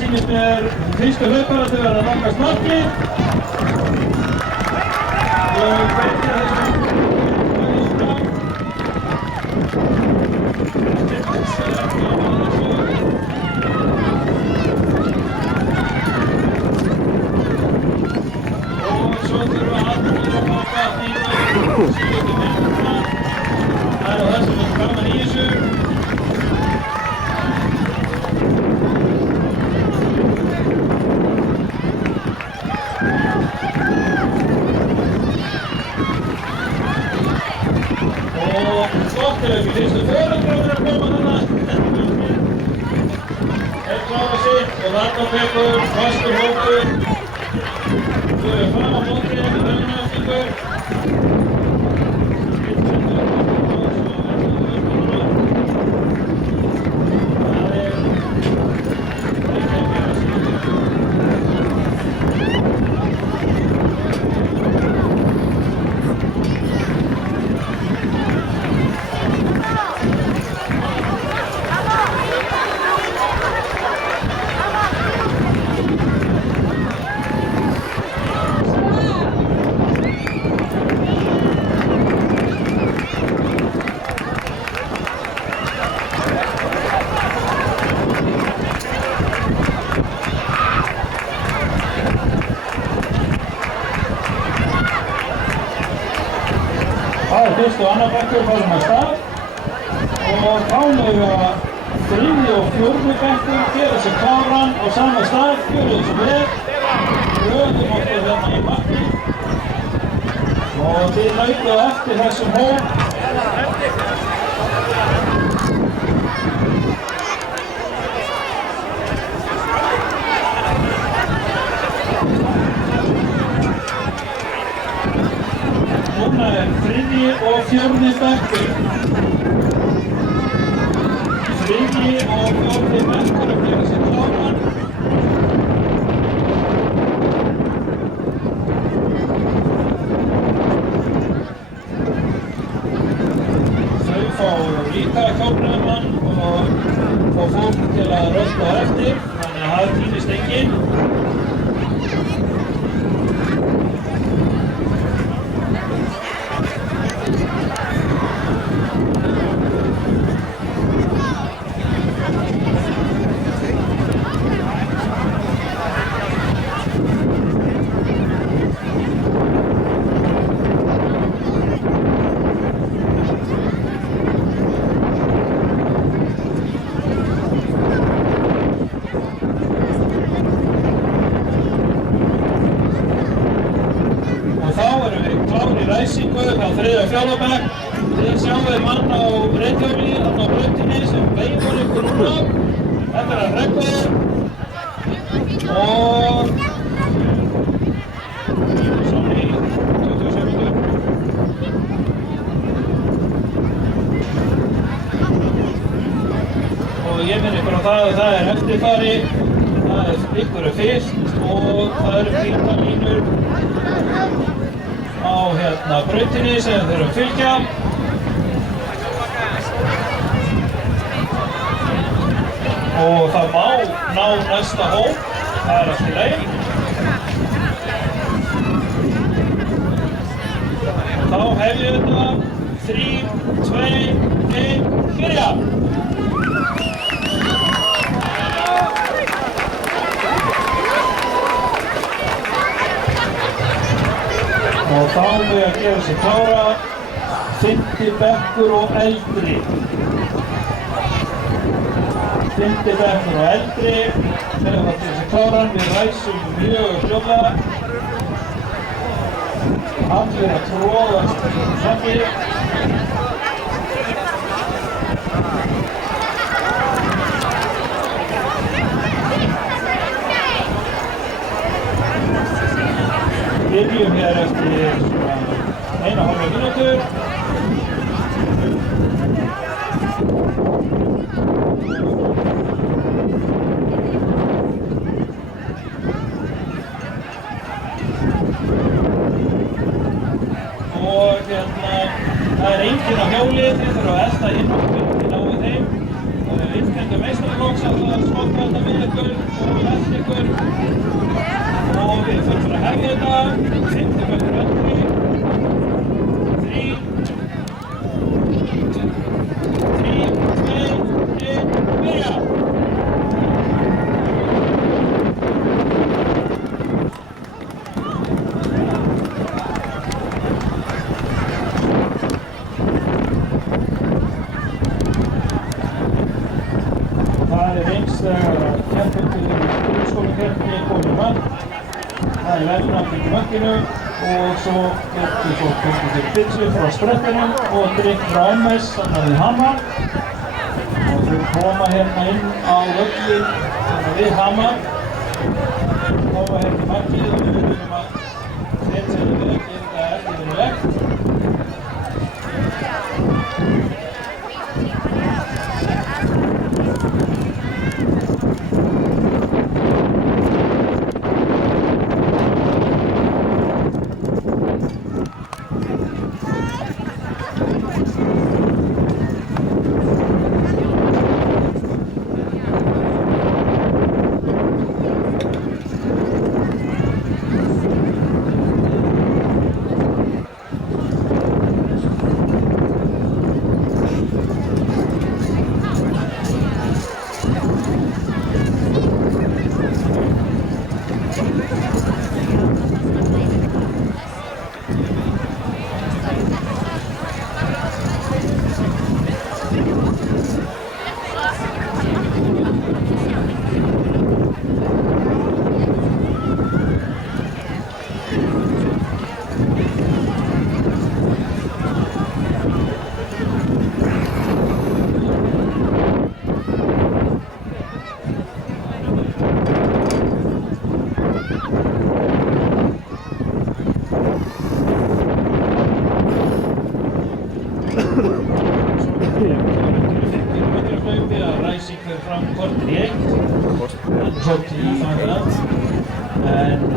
sýnist mér fyrstu hlaupara til að vera nálgast markið. Og breytir þessum fram. Og svo þurfa allir að fá batningu 7 metruna. Það er það sem er gaman í þessu. Og gott er ekki fyrstu foreldrar að koma þarna. Þeir klára sitt og þarna tekur fastur hópur. Þau eru fram á mótið með velunaftingur. Það er fyrst og annar bekkur farin af stað og þá mega 3. og 4. bekkur gera sig kláran á sama stað, gjörðu þessu vel, röðum okkur hérna í markið og þið hlaupið eftir þessum hóp. Núna er 3. og 4. bekkur. 3. og 4. bekkur að gera sig kláran. Þau fá líka kláramann og fólk til að rölda eftir, þannig að það týnist enginn. Ræsingu á 3. og 4. bekk. Þið sjáum mann á reiðhjóli þarna á brautinni sem veifar ykkur núna. Þetta er að Hreggviður og svona í 20 sekúndur. Og ég minn ykkur á það að það er eftirfari, það er ykkur fyrst og það eru hvítalínur á hérna brautinni sem við þurfum að fylgja. Og það má ná næsta hóp, það er allt í lagi. Og þá hefjum við þetta 3, 2, 1, byrja! Og þá með að gera sig klára 5. bekkur og eldri. 5. bekkur og eldri með að gera sig kláran. Við ræsum mjög fljótlega. Allir að tróðast frammi. Byrjum hér eftir 1,5 mínútur. Og hérna, það er enginn á hjóli, þið þurfum að elta inn á byrjum náðu þeim. Og við vinnskendum meistarflokks að það smokka þetta við ykkur og hefði þetta 50 metrar öllri. 3, 2, 1, byrja! Það eins þegar keppendur í grunnskólakeppni komið í mark. Það verðnafn í markinu og svo getur fólk fengið til pizzu frá Sprettinum og drikk frá MS, þannig við Hamar. Og þau koma hérna inn á völlinn, þannig við Hamar. Koma hérna í markið og við viljum að þeir sem við gera þetta eftirvinnilegt.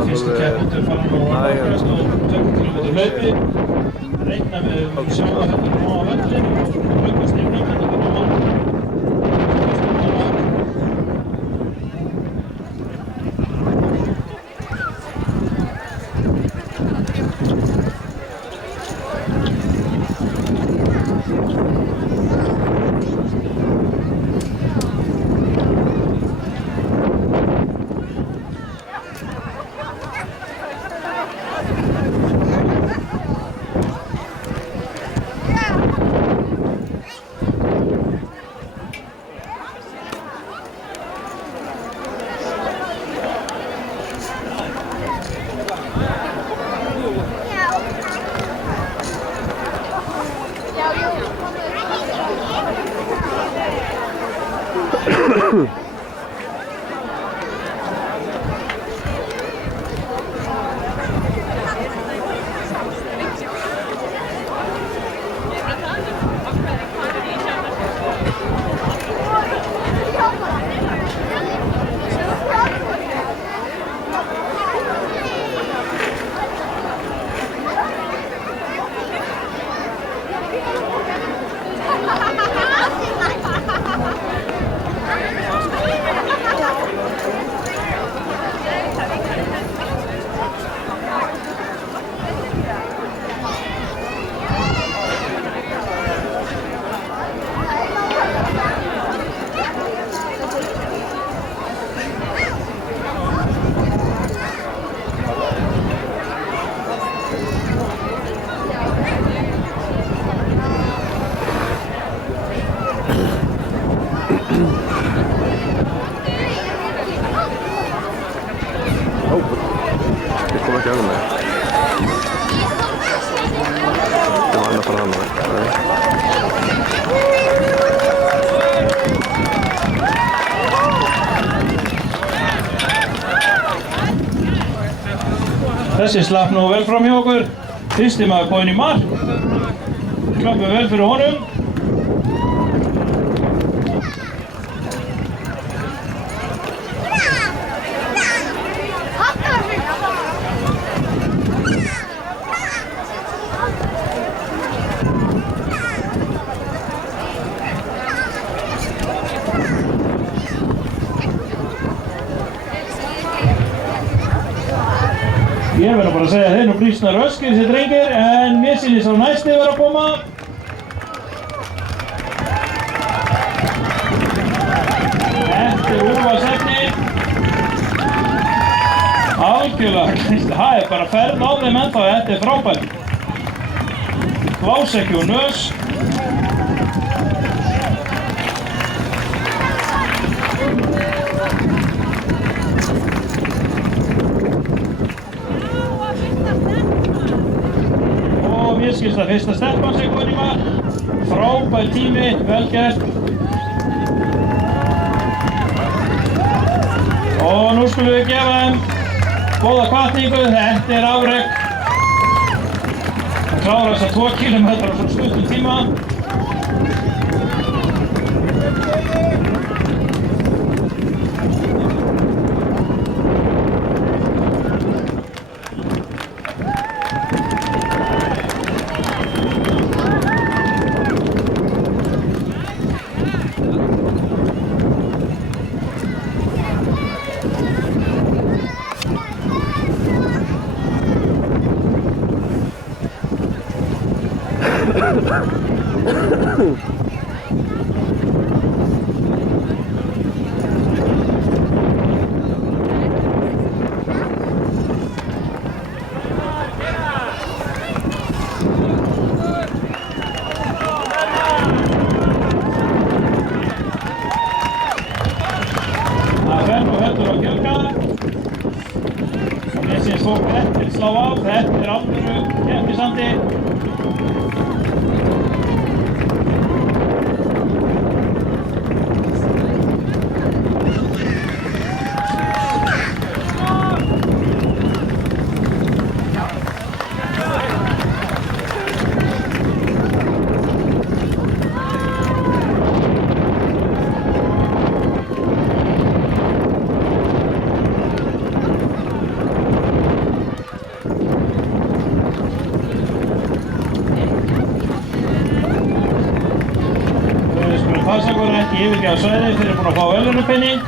Fyrstu keppendur fara nú á markast og 20 km hlaupi. Reikna með að sjá að þetta er á völlinn og hlaupast inn á þetta á mark. Þessi slapp nú vel fram hjá okkur. Fyrsti maður kominn í mark. Klappum vel fyrir honum. Ég verður bara að segja að þeir nú blísna röskir þessi drengir, en mér sýnist sá næsti var að koma. Þetta úrvalsefni. Algjörlega, það bara ferð á þeim ennþá, þetta frábært. Blásekki og nös. Mér skilst að fyrsta stelpan sem kom í var. Frábær tími, vel gert. Og nú skulum við gefa þeim góða hvatningu, þetta afrek. Það klárar þessa 2 km á svona stuttum tíma. Slá á, þetta alvöru keppnisandi. Passa ykkur ekki yfirgefa svæðið fyrir búin að fá verðlaunapening.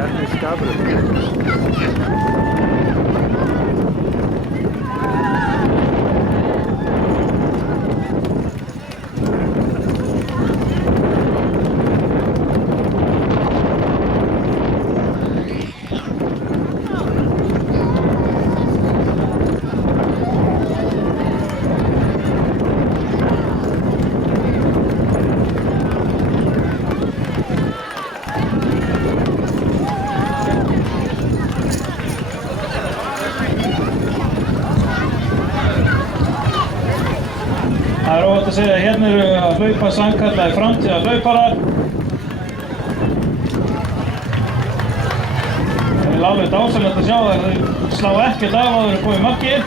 Þetta er skapurinn. Það er óhætt að segja að hérna eru að hlaupa sannkallaðir framtíðar hlauparar. Það er alveg dásamlegt að sjá að þau slá ekkert af áður en komið markið.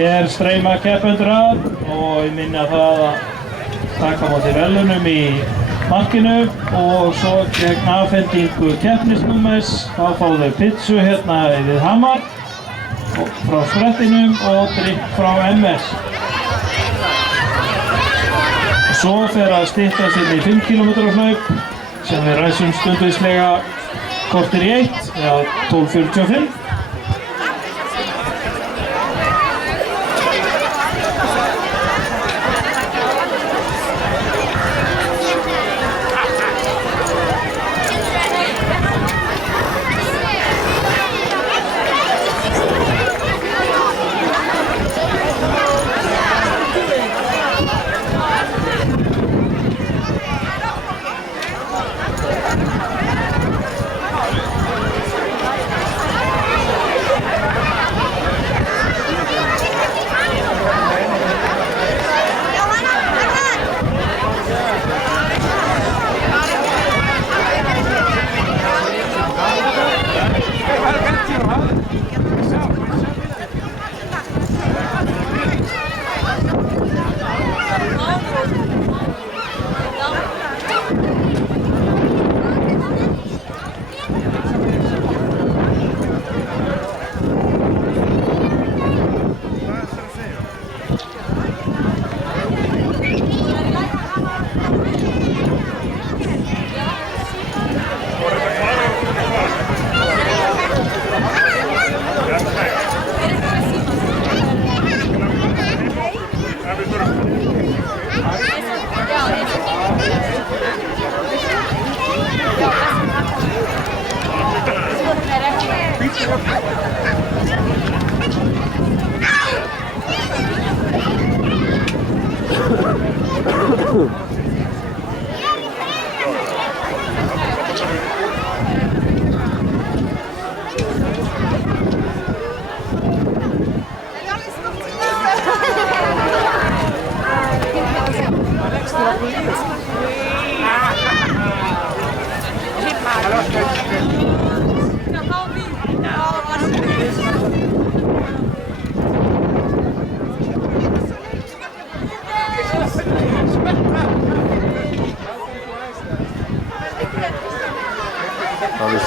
Hér streyma keppendur að og ég minni að það að taka á móti verðlaunum í markinu og svo gegn afhendingu keppnisnúmers þá fá þau pizzu hérna við Hamar frá sprettinum og drykk frá MS. Svo fer að styttast inn í 5 km hlaup sem við ræsum stundvíslega korter í 1 eða 12:45.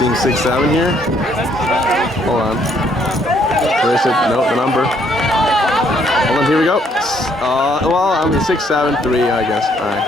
seen 6'7" here. Hold on. Where is it? No, the number. Hold on, here we go. Well, I mean 6'7", 3, I guess. All right.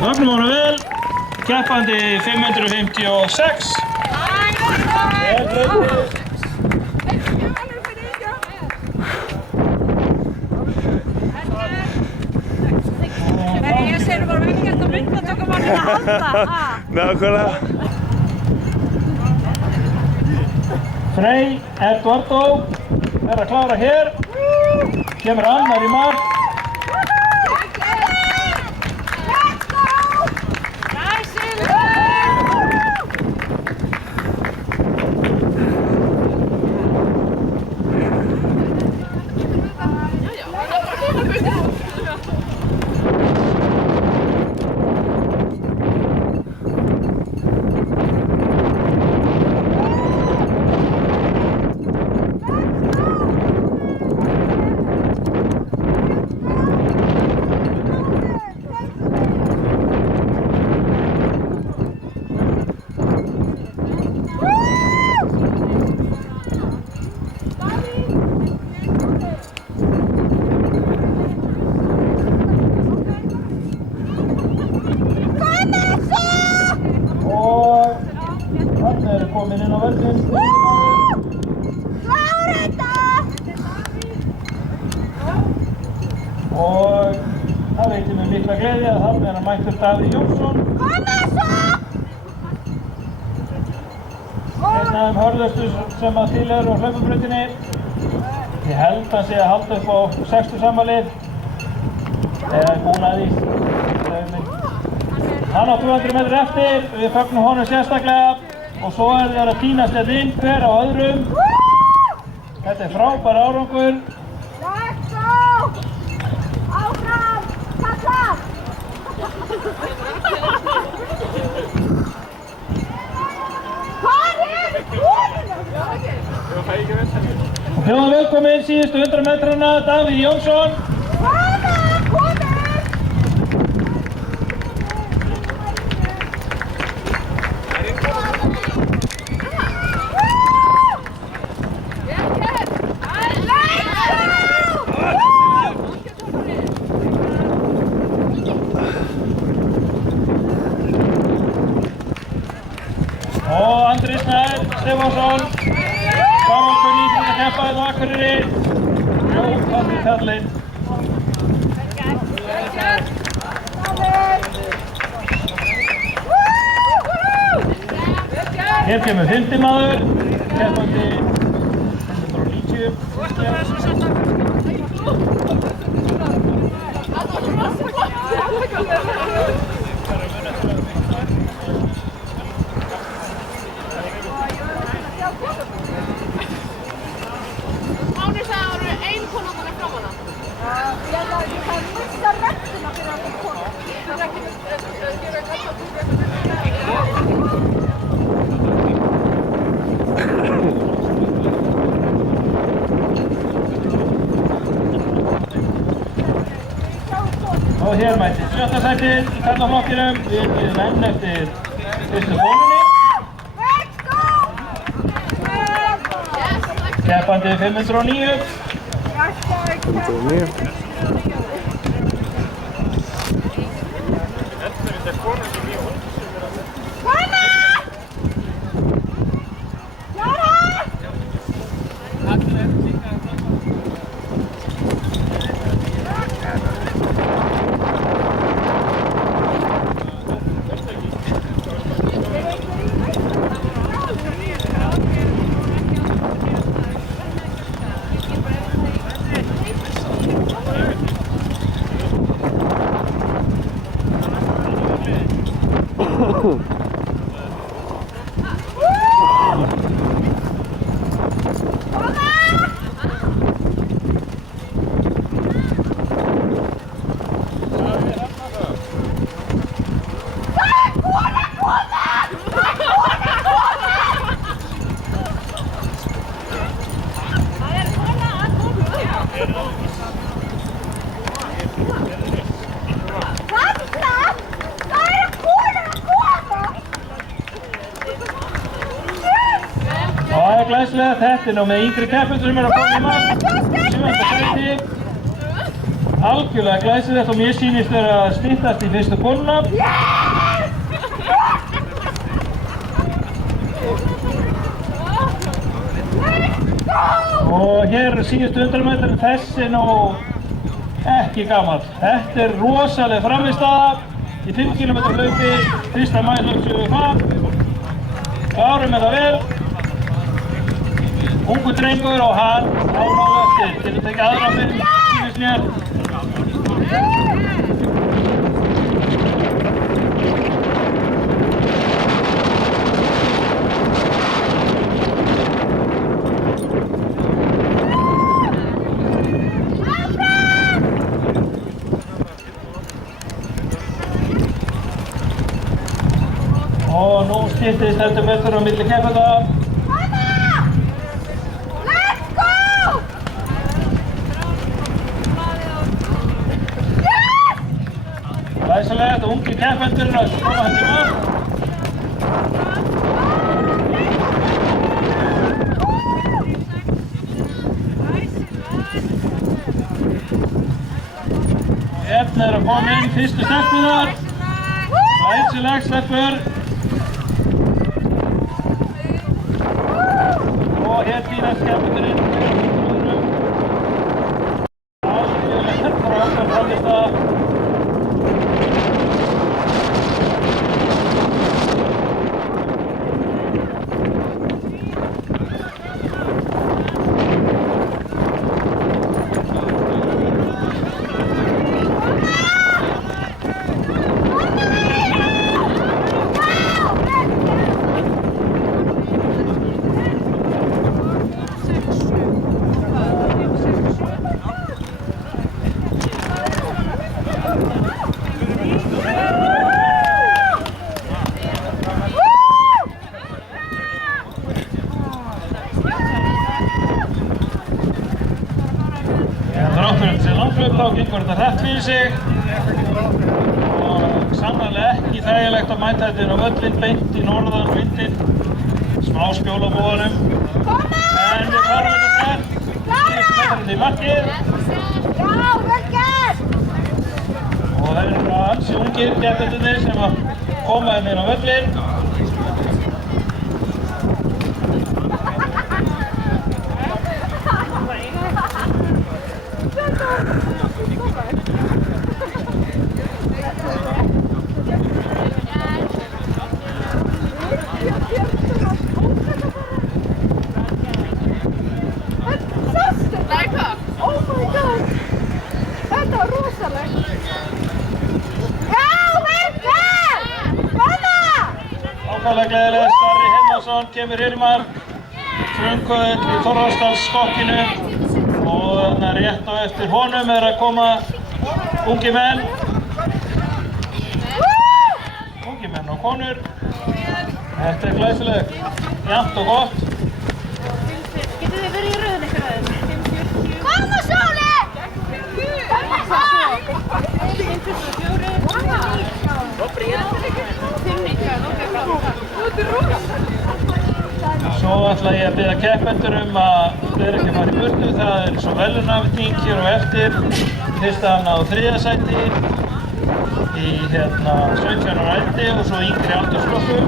Höfnum honum vel, keppandi 556. Jag ser det bara, men vi kan ta ut och ta Nákvæmlega. Frey Eduardo er að klára hér. Kemur annar í mark. Komin inn á völlinn. Klára þetta! Og það veitir mér mikla gleði að þarna er mættur Davíð Jónsson. Koma svo! Einn af þeim hörðustu sem að til eru á hlaupabrautinni. Ég held að sé að halda upp á 60 samanlið. Eða búin að því. Hann á 200 metri eftir. Við fögnum honum sérstaklega. Og svo er það að tínast þetta inn hver á öðrum. Þetta er frábær árangur. Let's go! Áfram! Kalla! Hvað er konuna? Bjóðum velkomin síðustu 100 metrana, Davíð Jónsson. Hvaða konur? Og Andri Snær Stefánsson, framhaldsmenn íþróttakeppaðið á Akureyri, ljótandi kallinn. Hér kemur 50 maður, keppandi 190. Máni sagði að það voru ein kona þarna framan á. Ég held að ég kann missa röddina fyrir að það kona. Það er ekki að gera kalla Og hér mætir 7. sætið í karlaflokkinum. Við erum enn eftir fyrstu konunni. Let's go! Keppandi 509. Koma! Klára! Glæsilega, þetta er nú með yngri keppendur sem eru að koma í mark. 7. sæti. Algjörlega glæsilegt og mér sýnist vera að styttast í fyrstu konuna. Og hér er síðustu 100 metrin, þessi nú ekki gamall. Þetta er rosaleg frammistaða. í 5 km hlaupi, 1. maí hlaupsögu það. Klárum þetta vel. Ungu drengur og hann ánáðu eftir. Getur tekið aðra 5 sýnist mér. Og nú skiptist þetta betur á milli keppenda. Let's go! Yes! Glæsilegt, ungi keppendur að koma hérna í mark. Og hérna er að koma inn fyrstu stelpunar. Glæsilegt stelpur. Og hér býðast keppendurinn fyrir öðrum. Algjörlega þetta frá okkar framlista. Þrátt fyrir þessi langhlaup þá gengur þetta hratt fyrir sig og sannarlega ekki þægilegt að mæta þetta inn á völlinn beint í norðan vindinn, smá skjól á búanum. En við klárum þetta sterkt, síðustu metrarnir í markið. Já, vel gert! Og það eru ansi ungir keppendurnir sem að koma hérna inn á völlinn. Oh my god! Þetta var rosalegt! Já, vel gert! Mamma! Ákvæmlega gleðilega, Starri Heimarsson kemur hér í mark. Frumkvöld í Þorvaldsdalsskokkinu og þarna rétt á eftir honum er að koma ungi menn. Ungi menn og konur. Þetta er glæsilegt, jafnt og gott. Getur þið verið í rauðin eitthvað aðeins? Mamma, Sóli! Mamma! 5.24 Svo ætla ég að biðja keppendur að vera ekki að fara í burtu. Það er svo verðlaunafnýting hér og eftir. Fyrsta hann á 3. sæti í 17 ára eldi og svo yngri aldursflokku.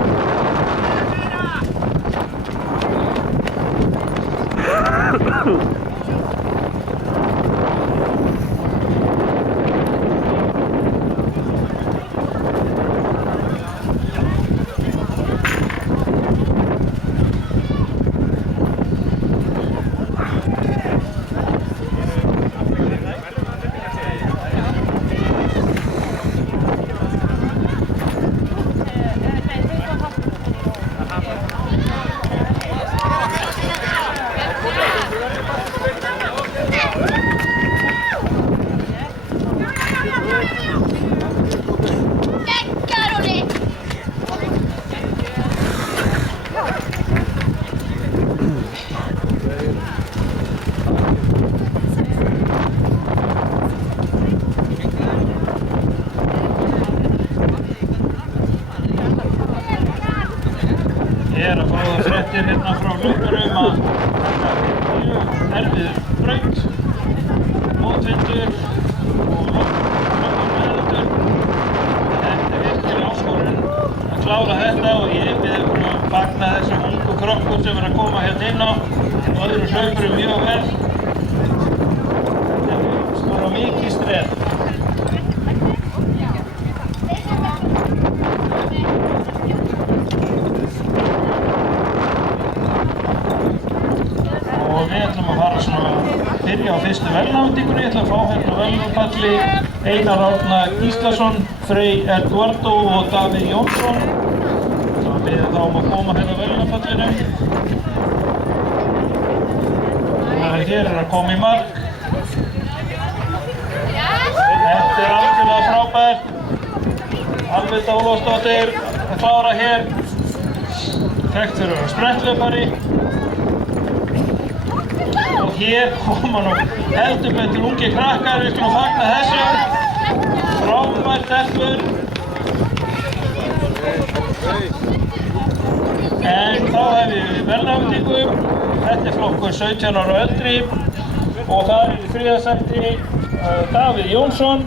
Ég er að fá það fréttir hérna frá hlaupurum að þetta er mjög erfið braut, mótvindur og nokkur meðaldur. Þetta er virkilega áskorun að klára þetta og ég bið ykkur að fagna þessum ungu krokkum sem er að koma hérna inn á og öðrum hlaupurum mjög vel. Þetta er stóra mikið streð. byrja á fyrstu verðlaunardýkunni. Ég ætla að fá hérna verðlaunarpalli Einar Árna Gíslason, Frey Eduardo og Davíð Jónsson. Það var beðið þá að koma hérna verðlaunarpallinum. Hér að koma í mark. Þetta algjörlega frábært. Alvilda Ólafsdóttir að klára hér. Þekkt fyrir að vera spretthlaupari. Og hér koma nú heldur betur ungi krakkar. Við skulum fagna þessu. Frábært stelpur. En þá hef ég verðlaunardýku. Þetta flokkur 17 ára og eldri og það í þriðja sæti Davíð Jónsson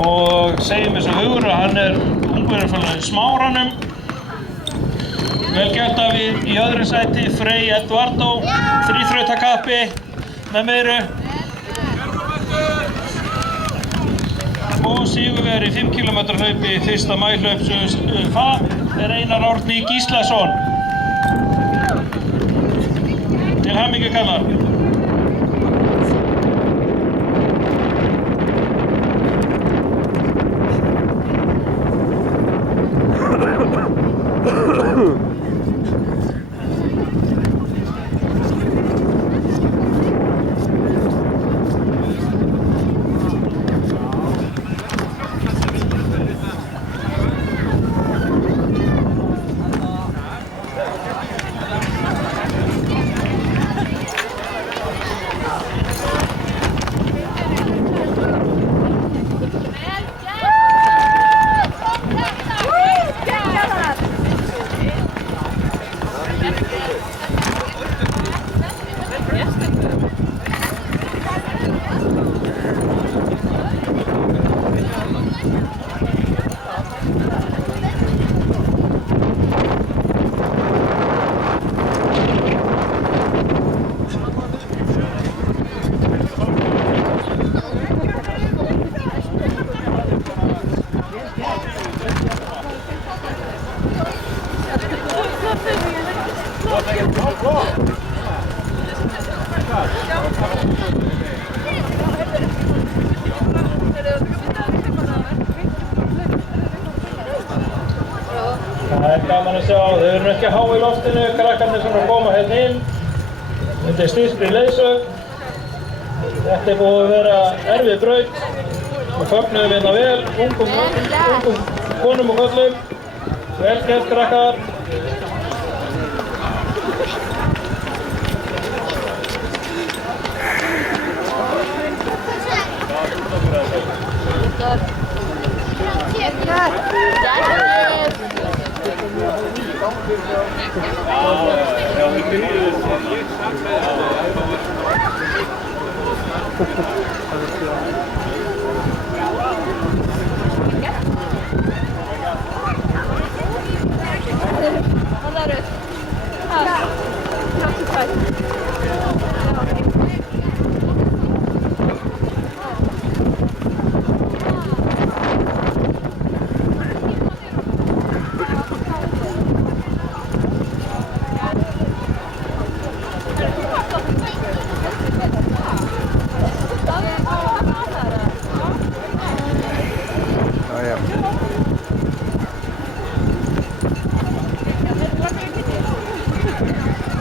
og segjum eins og Hugur að hann ungverðin frá Smáranum. Vel gert Davíð. Í öðru sæti Frey Eduardo, þríþrautakappi með meiru. Og sigurvegari 5 km hlaupi fyrsta maíhlaups það Einar Árni Gíslason. Til hamingju kallar. Það gaman að sjá, þau eru ekki að há í loftinu, krakkarnir sem eru að koma hérna inn. Þetta stýrtri leiðsögn. Þetta búið að vera erfið braut. Við fögnuðum hérna vel, ungum konum og köllum. Vel gert krakkar.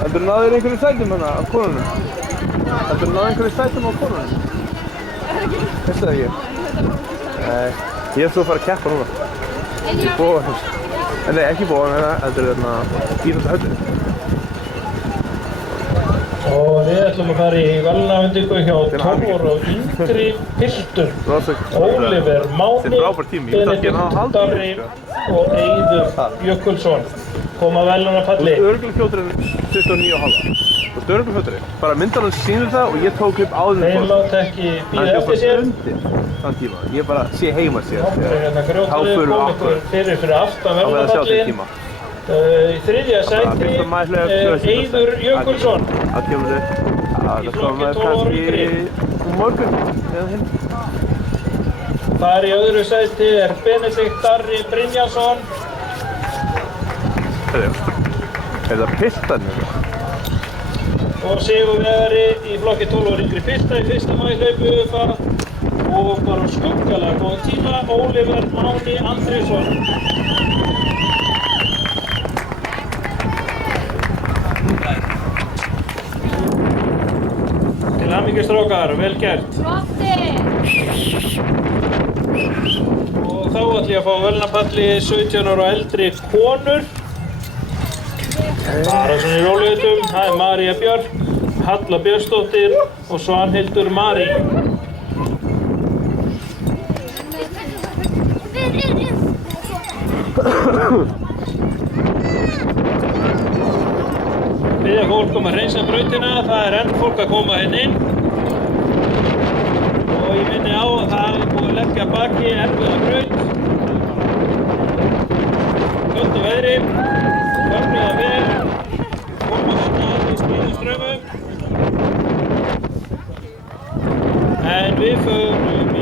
Heldur náður einhverju sætum hana á konunum? Heldur náður einhverju sætum á konunum? Veistu það ekki? Nei, ég hef svo að fara að keppa núna. Í bóðan. Nei, ekki bóðan, heldur þarna íþróttahöllinni. Og við ætlum að fara í verðlaunardýku hjá 12 ára og yngri piltur. Oliver Máni, Benedikt Darri og Eiður Jökulsson koma verðlaunarpalli. Þú ert örugglega fljótari en 29,5. Þú ert örugglega fljótari. Bara myndarinn sýnir það og ég tók upp áður en Þeir láta ekki bíða eftir sér. Þann tíma. Ég bara sé heima sér. Hérna grjótarið kom ykkur fyrir aftan verðlaunarpallin. Í þriðja sæti Eiður Jökulsson. Það kemur þau. Það koma kannski morgun eða hinn. Þar í öðru sæti Benedikt Darri Brynjarsson. Er það piltarnir? og sigurvegari í flokki 12 og yngri pilta í fyrsta maíhlaupi ÖFA og bara skuggalega góðan tíma, Oliver Máni Andriðsson. Til hamingju strákar, vel gert. Og þá ætlum ég að fá verðlaunapalli 17 ára og eldri konur. Bara svona í rólegheitum, það er María Björk, Halla Björnsdóttir og Svanhildur Marí. Biðja fólk að hreinsa brautina, það er enn fólk að koma hérna inn. Og ég minni á að það er búið að leggja baki erfiða braut. Köldu veðri, öfluga vel, koma hérna í smíðuströmmum. En við förum í...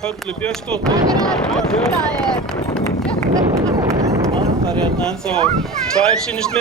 Höllu Björnsdóttur og Björn. Það er hérna ennþá tvær sýnist mér.